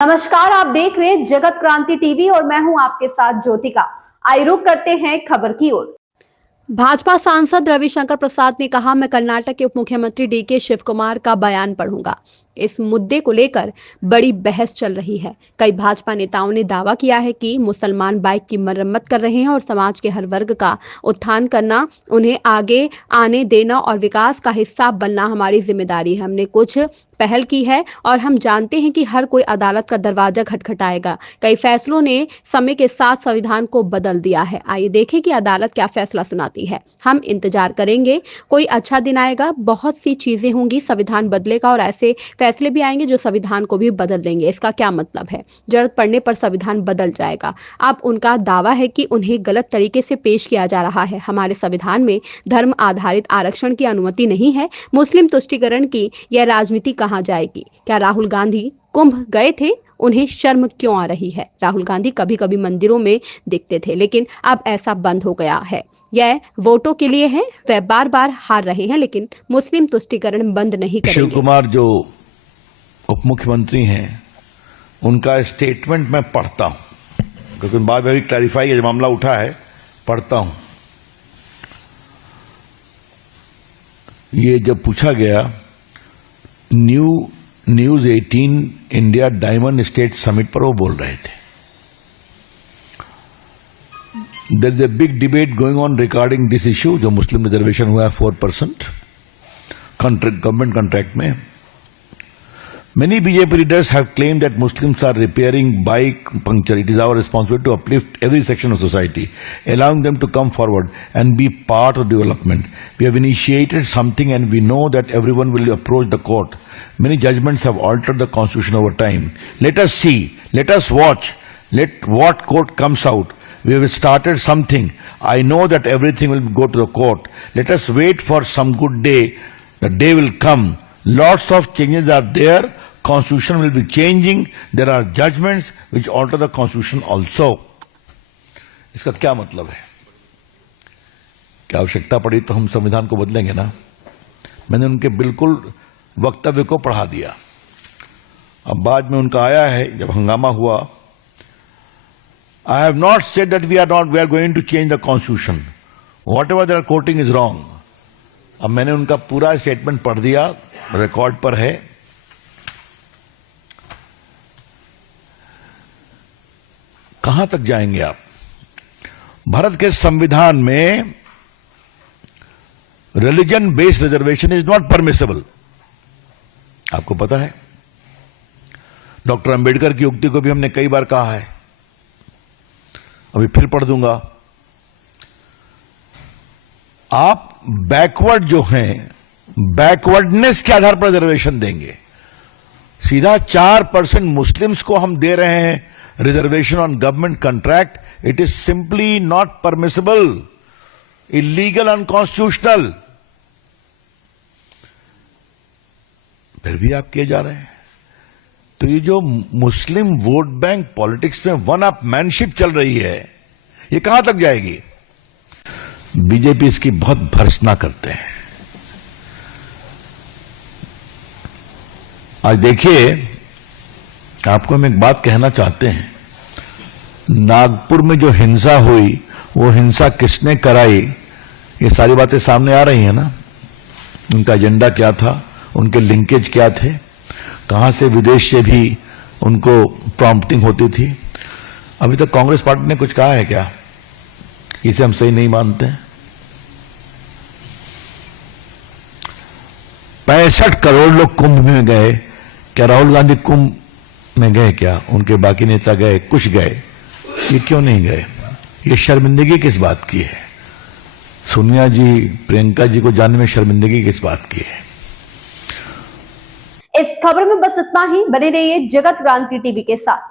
नमस्कार, आप देख रहे हैं जगत क्रांति टीवी और मैं हूं आपके साथ ज्योतिका। आइए रुक करते हैं खबर की ओर। भाजपा सांसद रविशंकर प्रसाद ने कहा, मैं कर्नाटक के उप मुख्यमंत्री डीके शिव कुमार का बयान पढ़ूंगा। इस मुद्दे को लेकर बड़ी बहस चल रही है। कई भाजपा नेताओं ने दावा किया है कि मुसलमान बाइक की मरम्मत कर रहे हैं और समाज के हर वर्ग का उत्थान करना, उन्हें आगे आने देना और विकास का हिस्सा बनना हमारी जिम्मेदारी है। हमने कुछ पहल की है और हम जानते हैं कि हर कोई अदालत का दरवाजा खटखटाएगा। कई फैसलों ने समय के साथ संविधान को बदल दिया है। आइए देखें कि अदालत क्या फैसला सुनाती है। हम इंतजार करेंगे, कोई अच्छा दिन आएगा, बहुत सी चीजें होंगी, संविधान बदलेगा और ऐसे फैसले भी आएंगे जो संविधान को भी बदल देंगे। इसका क्या मतलब है? जरूरत पड़ने पर संविधान बदल जाएगा। अब उनका दावा है कि उन्हें गलत तरीके से पेश किया जा रहा है। हमारे संविधान में धर्म आधारित आरक्षण की अनुमति नहीं है। मुस्लिम तुष्टीकरण की यह राजनीति कहाँ जाएगी? क्या राहुल गांधी कुंभ गए थे? उन्हें शर्म क्यों आ रही है? राहुल गांधी कभी कभी मंदिरों में दिखते थे, लेकिन अब ऐसा बंद हो गया है। यह वोटों के लिए है। वह बार बार हार रहे हैं, लेकिन मुस्लिम तुष्टीकरण बंद नहीं करेंगे। शिव कुमार जो उप मुख्यमंत्री हैं, उनका स्टेटमेंट मैं पढ़ता हूं, क्योंकि बात अभी क्लैरिफाई है, मामला उठा है, पढ़ता हूं। ये जब पूछा गया, news 18 India diamond state summit पर वो बोल रहे थे, there is a big debate going on regarding this issue, जो मुस्लिम रिजर्वेशन हुआ है 4% गवर्नमेंट कॉन्ट्रैक्ट में। Many BJP leaders have claimed that Muslims are repairing bike puncture. It is our responsibility to uplift every section of society, allowing them to come forward and be part of development. We have initiated something and we know that everyone will approach the court. Many judgments have altered the constitution over time. Let us see, let us watch, let what court comes out. We have started something. I know that everything will go to the court. Let us wait for some good day. The day will come. Lots of changes are there. Constitution will be changing. There are judgments which alter the constitution also. इसका क्या मतलब है? क्या आवश्यकता पड़ी तो हम संविधान को बदलेंगे ना? मैंने उनके बिल्कुल वक्तव्य को पढ़ा दिया। अब बाद में उनका आया है, जब हंगामा हुआ, I have not said that we are going to change the constitution. Whatever they are quoting is wrong. अब मैंने उनका पूरा स्टेटमेंट पढ़ दिया, रिकॉर्ड पर है। कहां तक जाएंगे आप? भारत के संविधान में religion based reservation is not permissible. आपको पता है, डॉक्टर अंबेडकर की उक्ति को भी हमने कई बार कहा है, अभी फिर पढ़ दूंगा। आप बैकवर्ड जो हैं, बैकवर्डनेस के आधार पर रिजर्वेशन देंगे। सीधा 4% मुस्लिम्स को हम दे रहे हैं reservation on government contract. It is simply not permissible, illegal, unconstitutional. फिर भी आप किए जा रहे हैं। तो ये जो मुस्लिम वोट बैंक पॉलिटिक्स में वन अप मैनशिप चल रही है, ये कहां तक जाएगी? बीजेपी इसकी बहुत भर्त्सना करते हैं। आज देखिए, आपको हम एक बात कहना चाहते हैं। नागपुर में जो हिंसा हुई, वो हिंसा किसने कराई, ये सारी बातें सामने आ रही हैं ना। उनका एजेंडा क्या था, उनके लिंकेज क्या थे, कहां से विदेश से भी उनको प्रॉम्प्टिंग होती थी। अभी तक कांग्रेस पार्टी ने कुछ कहा है क्या? इसे हम सही नहीं मानते हैं। 65 करोड़ लोग कुंभ में गए। क्या राहुल गांधी कुंभ में गए? क्या उनके बाकी नेता गए? कुछ गए, ये क्यों नहीं गए? ये शर्मिंदगी किस बात की है? सोनिया जी, प्रियंका जी को जानने में शर्मिंदगी किस बात की है? इस खबर में बस इतना ही। बने रहिए जगत क्रांति टीवी के साथ।